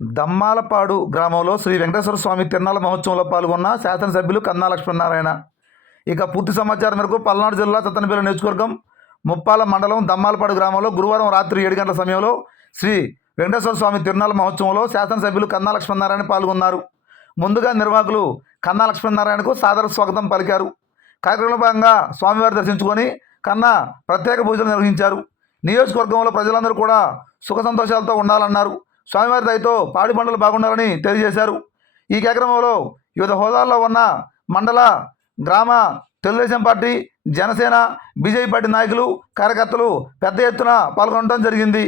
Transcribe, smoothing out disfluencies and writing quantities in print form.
దమ్మాలపాడు గ్రామంలో శ్రీ వెంకటేశ్వర స్వామి తిరునాళ్ళ మహోత్సవంలో పాల్గొన్న శాసనసభ్యులు కన్నా లక్ష్మీనారాయణ. ఇక పూర్తి సమాచారం మేరకు పల్నాడు జిల్లా సత్తెనపల్లి నియోజకవర్గం ముప్పాల మండలం దమ్మాలపాడు గ్రామంలో గురువారం రాత్రి 7 గంటల సమయంలో శ్రీ వెంకటేశ్వర స్వామి తిరునాళ్ళ మహోత్సవంలో శాసనసభ్యులు కన్నా లక్ష్మీనారాయణ పాల్గొన్నారు. ముందుగా నిర్వాహకులు కన్నా లక్ష్మీనారాయణకు సాదర స్వాగతం పలికారు. కార్యక్రమంలో భాగంగా స్వామివారి దర్శించుకొని కన్నా ప్రత్యేక పూజలు నిర్వహించారు. నియోజకవర్గంలో ప్రజలందరూ కూడా సుఖ సంతోషాలతో ఉండాలన్నారు. స్వామివారి దయతో పాడి పంటలు బాగుండాలని తెలియజేశారు. ఈ కార్యక్రమంలో వివిధ హోదాల్లో ఉన్న మండల, గ్రామ Telugu Desam party, Janasena, BJP party నాయకులు, కార్యకర్తలు పెద్ద ఎత్తున పాల్గొనడం జరిగింది.